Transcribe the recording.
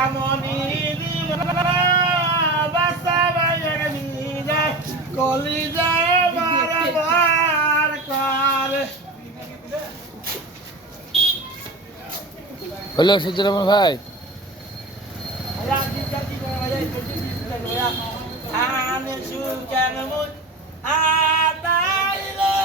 এমনই বাসা বাইরে নিয়ে যায় কলি যায় বারবার করে হলো সিদ্ধরামন ভাই আমি সুজান মুখ আদাইলে